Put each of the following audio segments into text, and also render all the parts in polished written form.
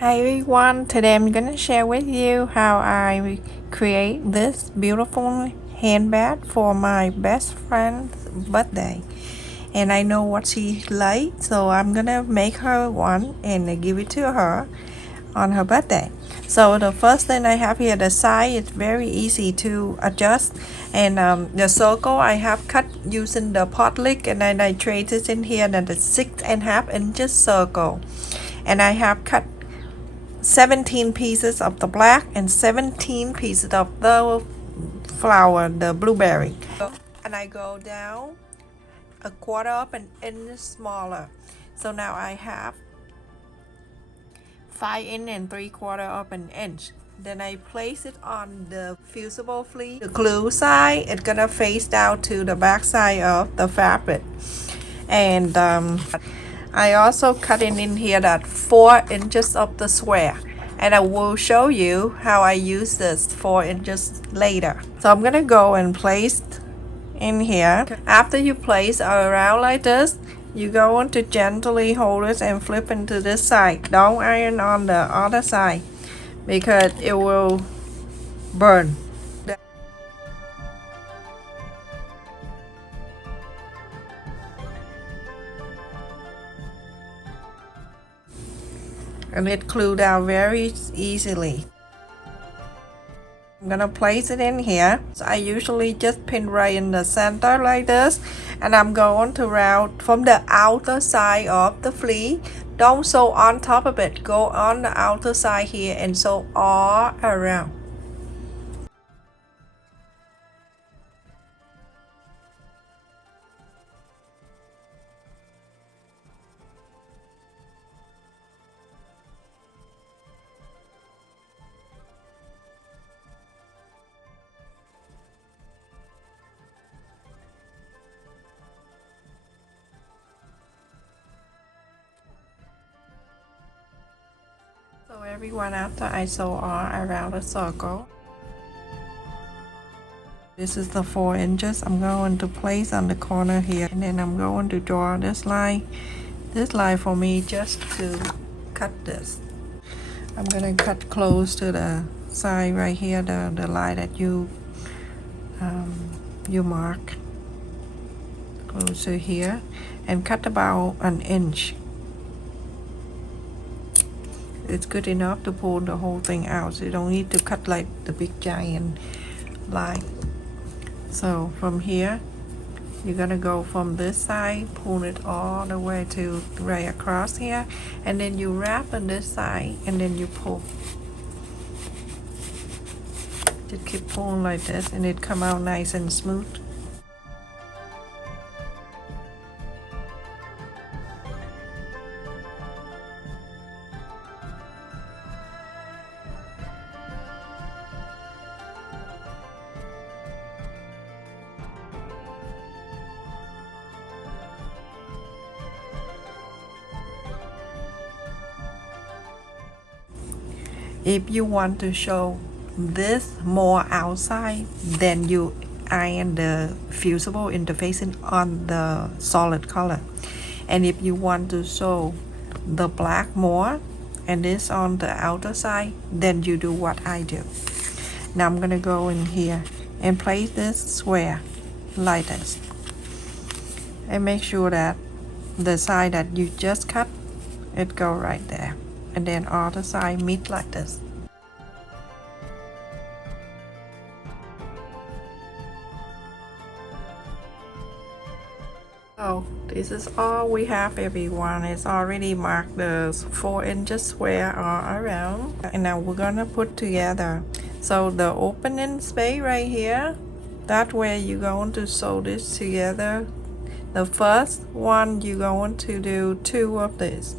Hi everyone, today I'm gonna share with you how I create this beautiful handbag for my best friend's birthday. And I know what she likes, so I'm gonna make her one and give it to her on her birthday. So the first thing I have here, the size is very easy to adjust, and the circle I have cut using the pot lick, and then I traced it in here that the 6.5 inches circle, and I have cut 17 pieces of the black and 17 pieces of the flower, the blueberry. And I go down a quarter of an inch smaller. So now I have 5 inch and 3/4 of an inch. Then I place it on the fusible fleece. The glue side, it's gonna face down to the back side of the fabric. And I also cut in here that 4 inches of the square, and I will show you how I use this 4 inches later. So I'm gonna go and place in here. After you place around like this, you go on to gently hold it and flip into this side. Don't iron on the other side because it will burn. And it glued down very easily. I'm gonna place it in here. So I usually just pin right in the center like this, and I'm going to round from the outer side of the fleece. Don't sew on top of it, go on the outer side here and sew all around. So everyone, after I sew all around the circle, this is the 4 inches I'm going to place on the corner here, and then I'm going to draw this line for me just to cut this. I'm gonna cut close to the side right here, the line that you mark close to here, and cut about an inch. It's good enough to pull the whole thing out, so you don't need to cut like the big giant line. So from here, you're gonna go from this side, pull it all the way to right across here, and then you wrap on this side, and then you pull. Just keep pulling like this, and it come out nice and smooth. If you want to show this more outside, then you iron the fusible interfacing on the solid color. And if you want to show the black more and this on the outer side, then you do what I do. Now I'm gonna go in here and place this square like this, and make sure that the side that you just cut, it go right there, and then other side meet like this. So this is all we have, everyone. It's already marked the 4 inches square all around, and now we're gonna put together. So the opening space right here, that's where you're going to sew this together. The first one, you're going to do 2 of this.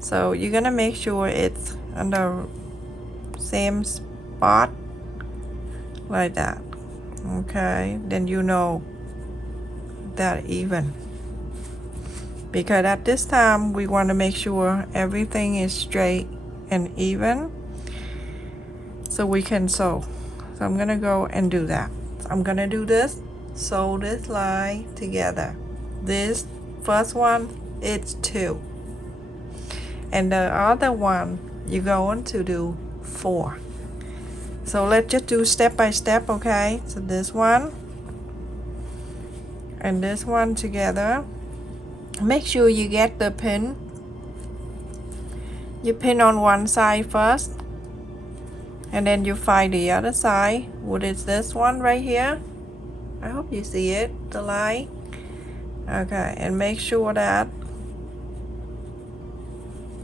So you're gonna make sure it's on the same spot like that. Okay, then you know that even, because at this time we want to make sure everything is straight and even so we can sew. So I'm gonna go and do that. I'm gonna do this, sew this line together. This first one, it's 2, and the other one you're going to do 4. So let's just do step by step, okay? So this one and this one together. Make sure you get the pin. You pin on one side first, and then you find the other side. What is this one right here? I hope you see it, the line. Okay, and make sure that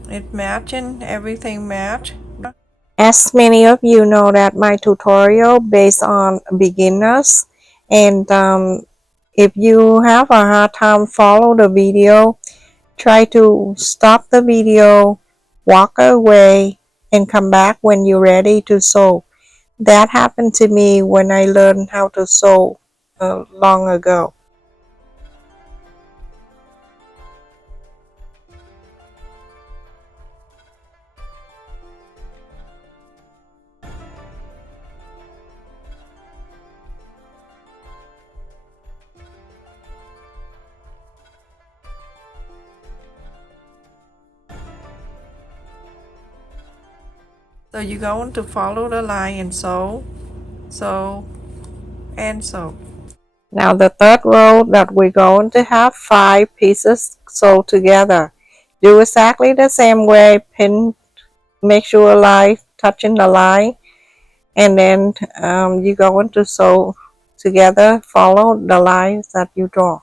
it matching, everything match. As many of you know that my tutorial based on beginners, and if you have a hard time follow the video, try to stop the video, walk away, and come back when you're ready to sew. That happened to me when I learned how to sew long ago. So you're going to follow the line and sew, sew, and sew. Now the third row that we're going to have 5 pieces sewed together. Do exactly the same way, pin, make sure line touching the line, and then you're going to sew together, follow the lines that you draw.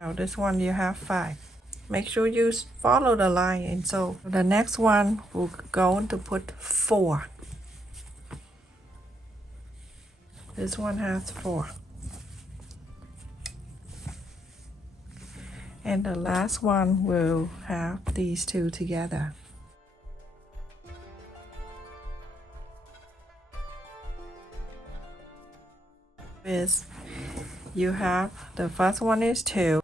Now this one you have 5. Make sure you follow the line and sew. The next one we're going to put 4. This one has 4. And the last one will have these two together. Is you have the first one is 2,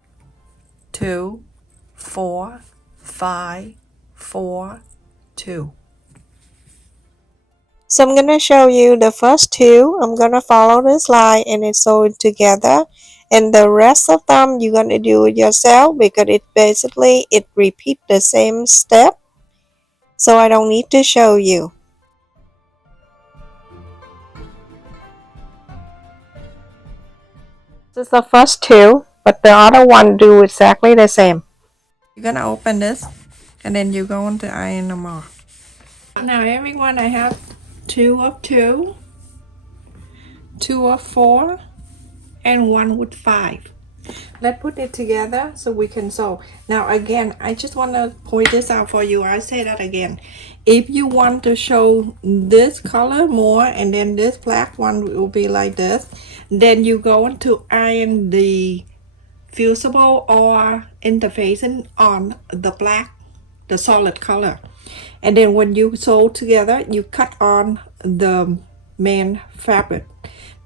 2, 4, 5, 4, 2. So I'm going to show you the first 2. I'm going to follow this line and it's sewed together. And the rest of them you're going to do it yourself because it repeats the same step. So I don't need to show you. This is the first 2, but the other one do exactly the same. You're gonna open this and then you're going to iron them off. Now everyone, I have 2 of 2, 2 of 4, and 1 with 5. Let's put it together so we can sew. Now again, I just want to point this out for you. I say that again. If you want to show this color more and then this black one will be like this, then you're going to iron the fusible or interfacing on the black, the solid color. And then when you sew together, you cut on the main fabric,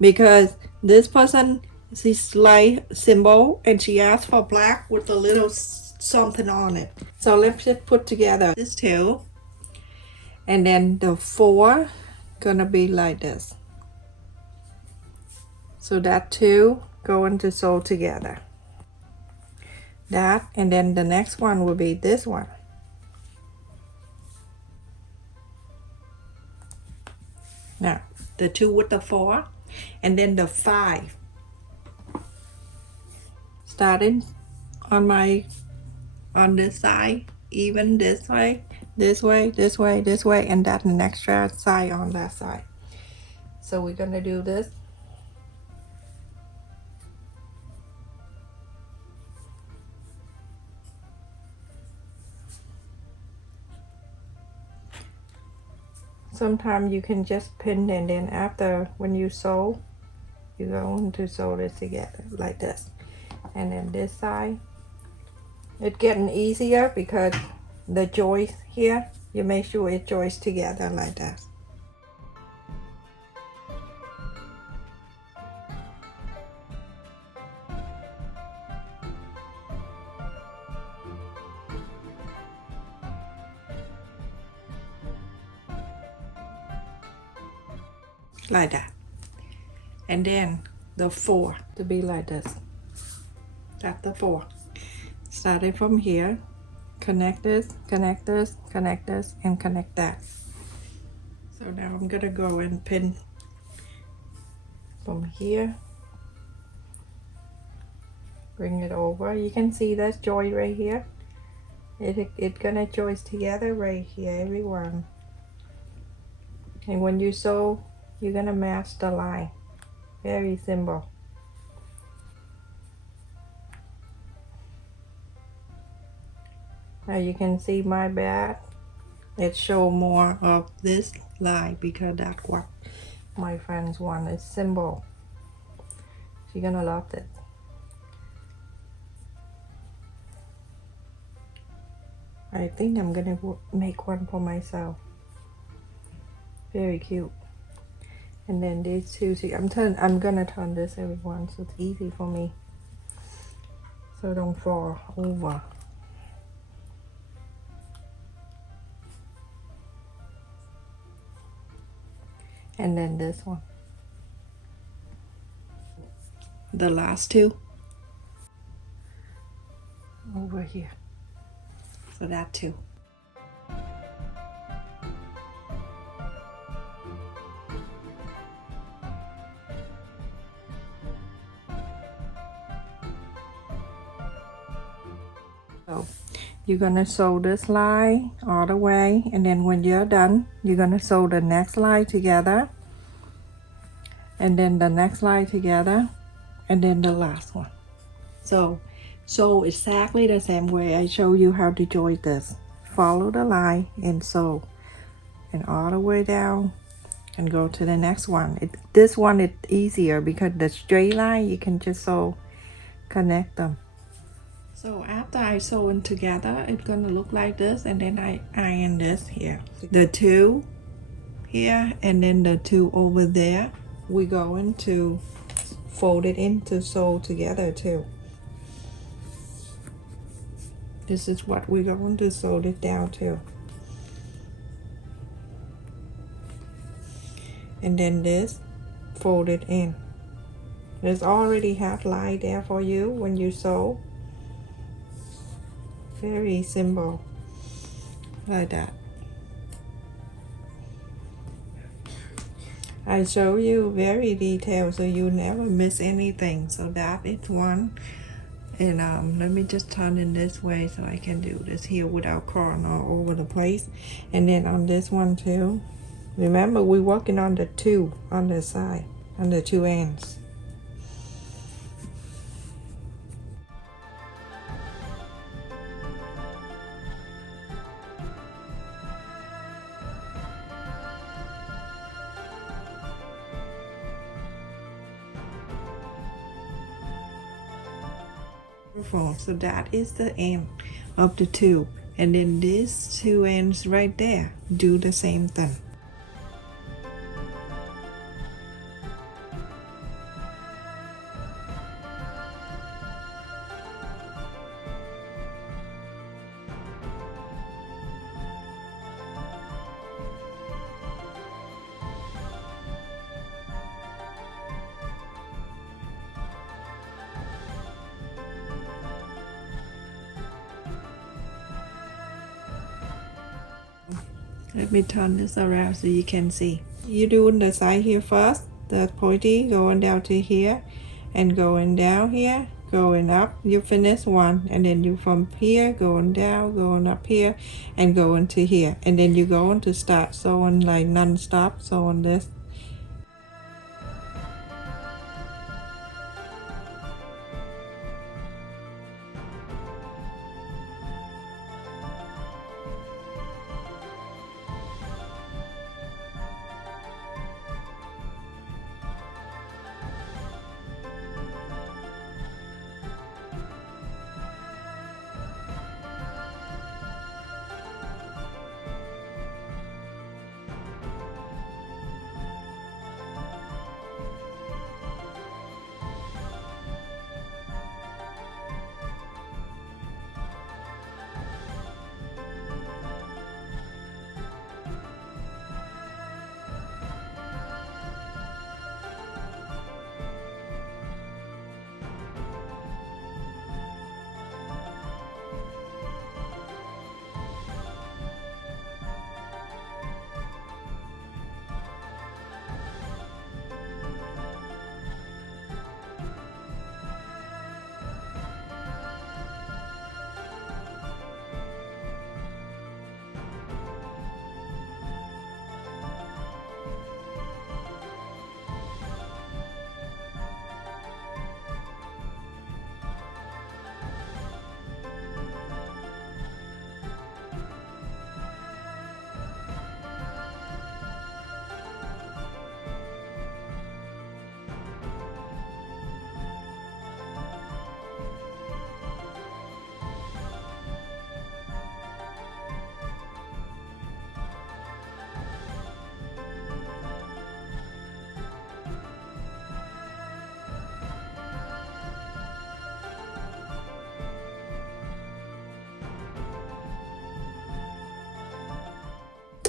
because this person, she's like symbol and she asked for black with a little something on it. So let's just put together this 2, and then the 4 gonna be like this. So that 2 going to sew together. That, and then the next one will be this one. Now the 2 with the 4, and then the 5 starting on this side, even this way, this way, this way, this way, and that an extra side on that side. So we're gonna do this. sometimes you can just pin, and then after when you sew, you're going to sew this together like this. And then this side, it's getting easier because the joist here, you make sure it joins together like that. Like that. And then the 4 to be like this. That's the 4. Starting from here, connect this, connect this, connect this, and connect that. So now I'm gonna go and pin from here, bring it over. You can see that joint right here. It gonna join together right here, everyone. And when you sew, you're gonna match the line. Very simple. Now you can see my bag. It show more of this line because that's what my friends want. It's simple. She's gonna love it. I think I'm gonna make one for myself. Very cute. And then these two, see, I'm gonna turn this everyone so it's easy for me. So don't fall over. And then this one. The last two over here. So that too. So you're gonna sew this line all the way, and then when you're done, you're gonna sew the next line together, and then the next line together, and then the last one. So sew exactly the same way I show you how to join this. Follow the line and sew, and all the way down, and go to the next one. This one is easier because the straight line you can just sew, connect them. So after I sew them together, it's gonna look like this, and then I iron this here. The 2 here, and then the 2 over there. We're going to fold it in to sew together too. This is what we're going to sew it down to. And then this, fold it in. There's already half line there for you when you sew. Very simple, like that. I show you very detailed so you never miss anything. So that is one. And let me just turn in this way so I can do this here without crawling all over the place. And then on this one too. Remember, we're working on the 2 on the side, on the 2 ends. So that is the end of the 2, and then these 2 ends right there do the same thing. Let me turn this around so you can see. You're doing the side here first, the pointy going down to here, and going down here, going up. You finish one, and then you from here going down, going up here, and going to here, and then you're going to start sewing like non-stop sewing this.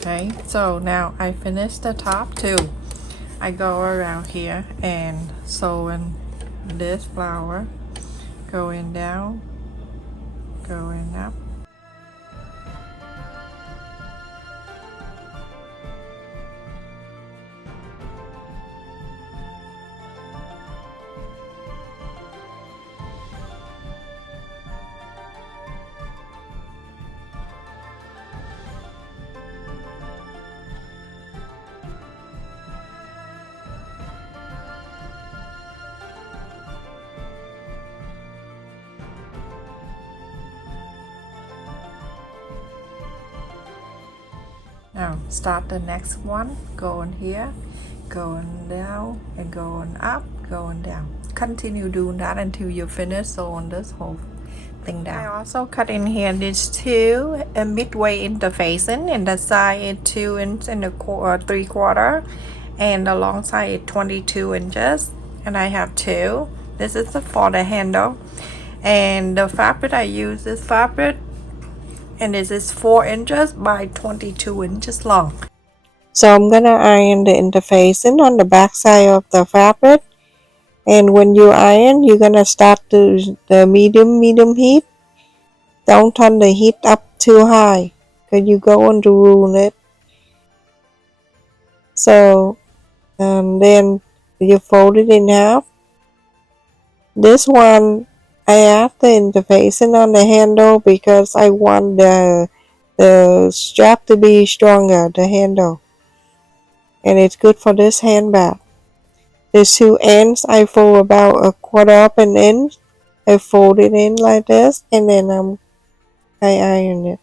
Okay, so now I finished the top too. I go around here and sew in this flower, going down, going up. Now start the next one, going here, going down and going up, going down. Continue doing that until you finish sewing this whole thing down. I also cut in here these two midway interfacing, and the side is 2 inches and 3/4, and the long side is 22 inches, and I have two. This is for the handle, and the fabric I use is fabric, and this is 4 inches by 22 inches long. So I'm gonna iron the interfacing on the back side of the fabric, and when you iron, you're gonna start to the medium heat. Don't turn the heat up too high, because you're going to ruin it. So then you fold it in half. This one I add the interfacing on the handle because I want the strap to be stronger, the handle, and it's good for this handbag. The two ends I fold about 1/4 of an inch. I fold it in like this, and then I iron it.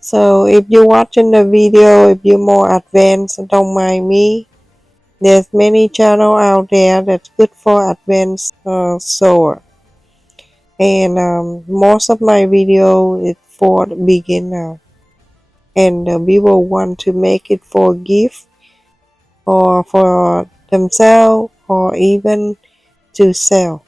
So if you're watching the video, if you're more advanced, don't mind me. There's many channel out there that's good for advanced sewer, and most of my video is for the beginner, and people want to make it for gift or for themselves or even to sell.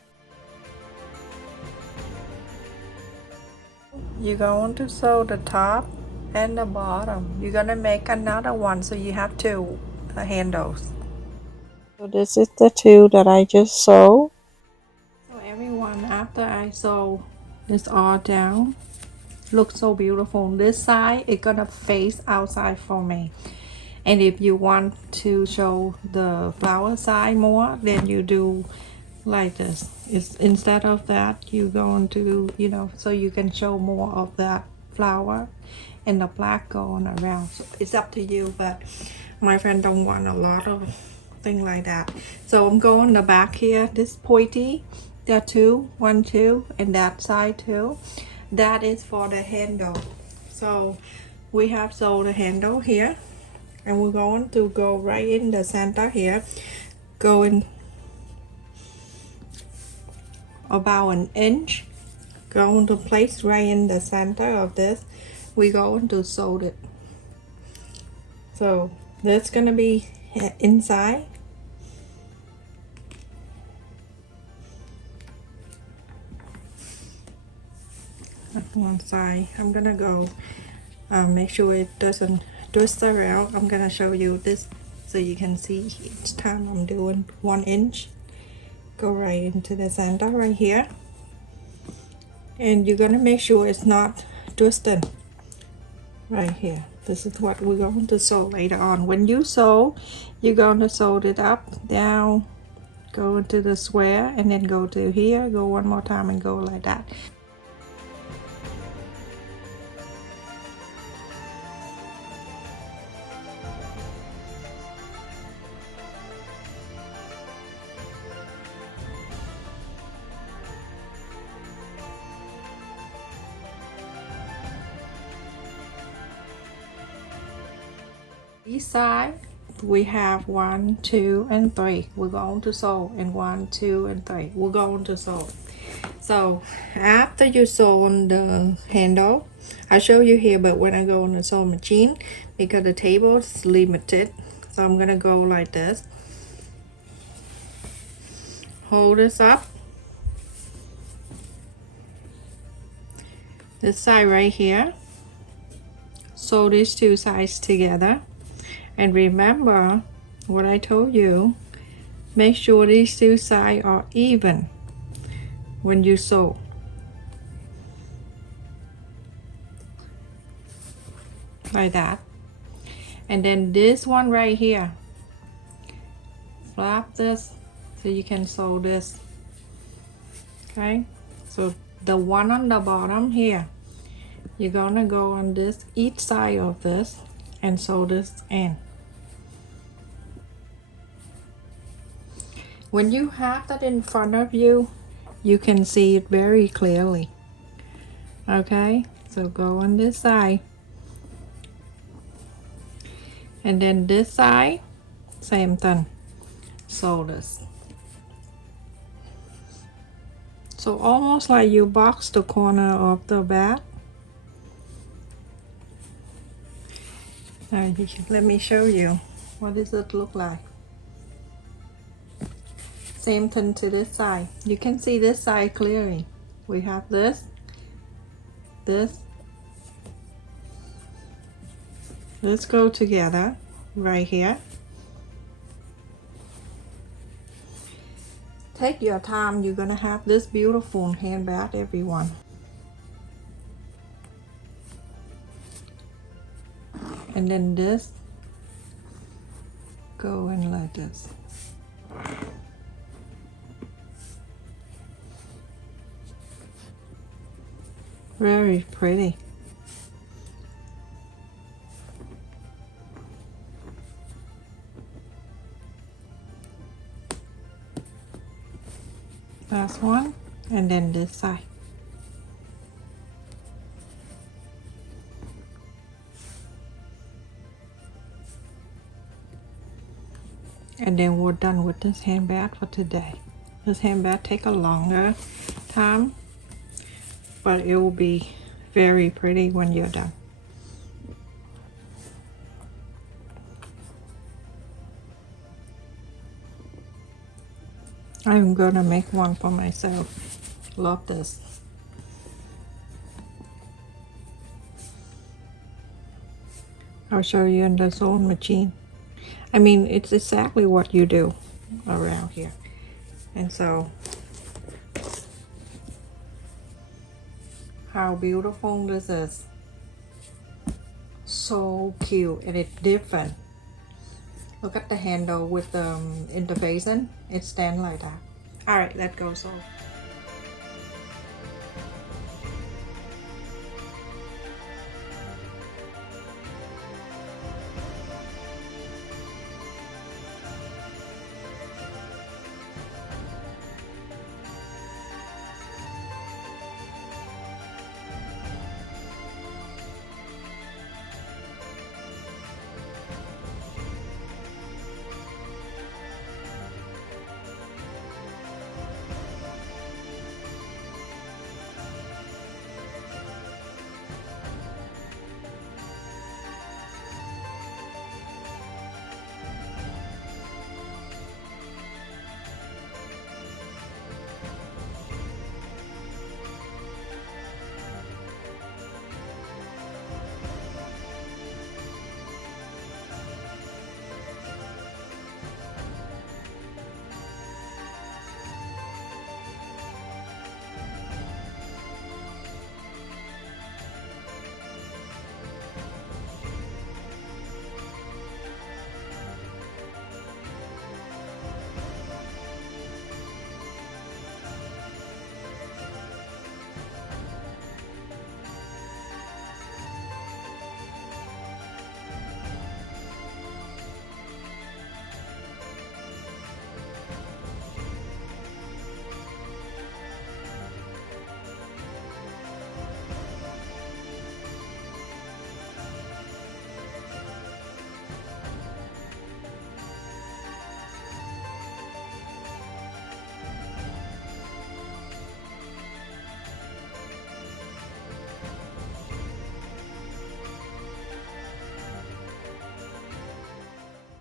You're going to sew the top and the bottom. You're gonna make another one, so you have two handles. So this is the two that I just sewed. So everyone, after I sew this all down, looks so beautiful. This side is gonna face outside for me, and if you want to show the flower side more, then you do like this. It's instead of that, you going to, so you can show more of that flower and the black going around. So it's up to you, but my friend don't want a lot of thing like that. So I'm going the back here, this pointy, there are two, one, two, and that side too. That is for the handle. So we have sewed the handle here, and we're going to go right in the center here, going about an inch, going to place right in the center of this. We're going to sew it. So that's gonna be inside. That's one side. I'm gonna go make sure it doesn't twist around. I'm gonna show you this so you can see each time I'm doing 1 inch. Go right into the center right here, and you're gonna make sure it's not twisted right here. This is what we're going to sew later on. When you sew, you're going to sew it up, down, go into the square, and then go to here, go one more time and go like that. Each side we have 1, 2, and 3. We're going to sew in 1, 2, and 3. We're going to sew. So after you sew on the handle, I show you here, but when I go on the sewing machine, because the table is limited, so I'm gonna go like this. Hold this up. This side right here. sew these two sides together. And remember what I told you, make sure these two sides are even when you sew. Like that. And then this one right here, flap this so you can sew this. Okay, so the one on the bottom here, you're gonna go on this each side of this and sew this in. When you have that in front of you, you can see it very clearly. Okay, so go on this side, and then this side, same thing, sew this. So almost like you box the corner of the back. Let me show you. What does it look like? Same thing to this side. You can see this side clearly. We have this. Let's go together right here. Take your time. You're gonna have this beautiful handbag, everyone. And then this, go in like this. Very pretty. Last one, and then this side. And then we're done with this handbag for today. This handbag take a longer time, but it will be very pretty when you're done. I'm gonna make one for myself. Love this. I'll show you in the sewing machine. I mean, it's exactly what you do around here. And so, how beautiful this is. So cute, and it's different. Look at the handle with the interfacing. It stands like that. All right, let's go sew.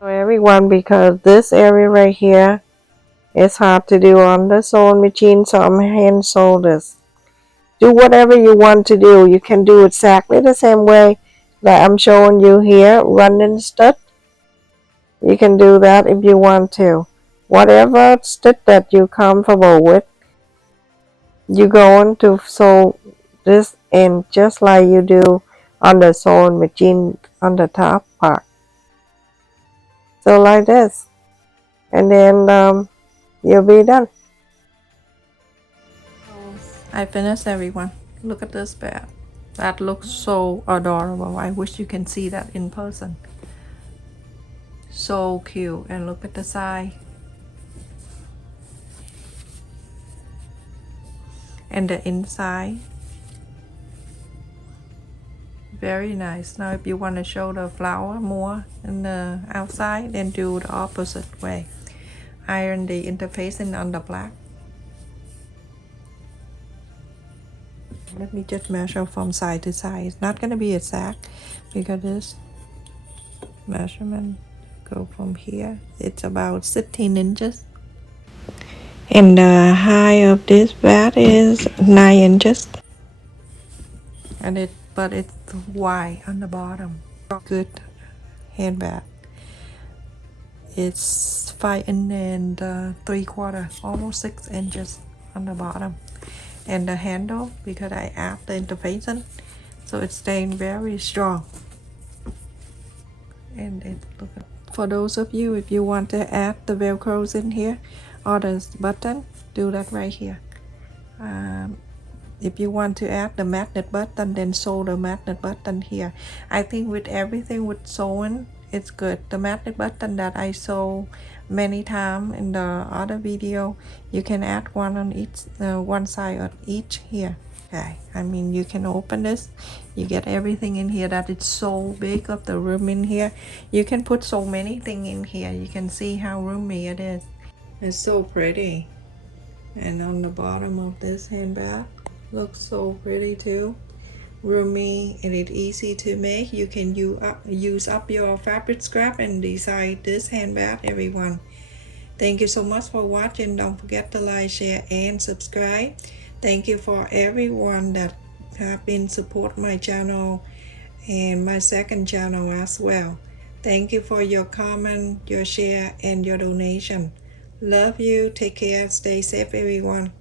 So everyone, because this area right here is hard to do on the sewing machine, so I'm hand sew this. Do whatever you want to do. You can do exactly the same way that I'm showing you here, running stitch. You can do that if you want to. Whatever stitch that you're comfortable with, you're going to sew this in just like you do on the sewing machine on the top part. So like this, and then you'll be done. I finished, everyone. Look at this bag. That looks so adorable. I wish you can see that in person. So cute. And look at the side. And the inside. Very nice. Now if you want to show the flower more in the outside, then do the opposite way. Iron the interfacing on the black. Let me just measure from side to side. It's not going to be exact because this measurement go from here. It's about 16 inches. And the height of this bat is 9 inches. And but it's wide on the bottom. Good handbag. It's 5 and 3/4, almost 6 inches on the bottom. And the handle, because I add the interfacing, so it's staying very strong. And it look at, for those of you, if you want to add the velcros in here or the button, do that right here. If you want to add the magnet button, then sew the magnet button here. I think with everything with sewing, it's good. The magnet button that I sew many times in the other video, you can add one on each one side of each here. Okay, I mean, you can open this, you get everything in here. That it's so big of the room in here. You can put so many things in here. You can see how roomy it is. It's so pretty. And on the bottom of this handbag, looks so pretty too. Roomy, and it's easy to make. You can use up your fabric scrap and design this handbag, everyone. Thank you so much for watching. Don't forget to like, share, and subscribe. Thank you for everyone that have been support my channel and my second channel as well. Thank you for your comment, your share, and your donation. Love you. Take care. Stay safe, everyone.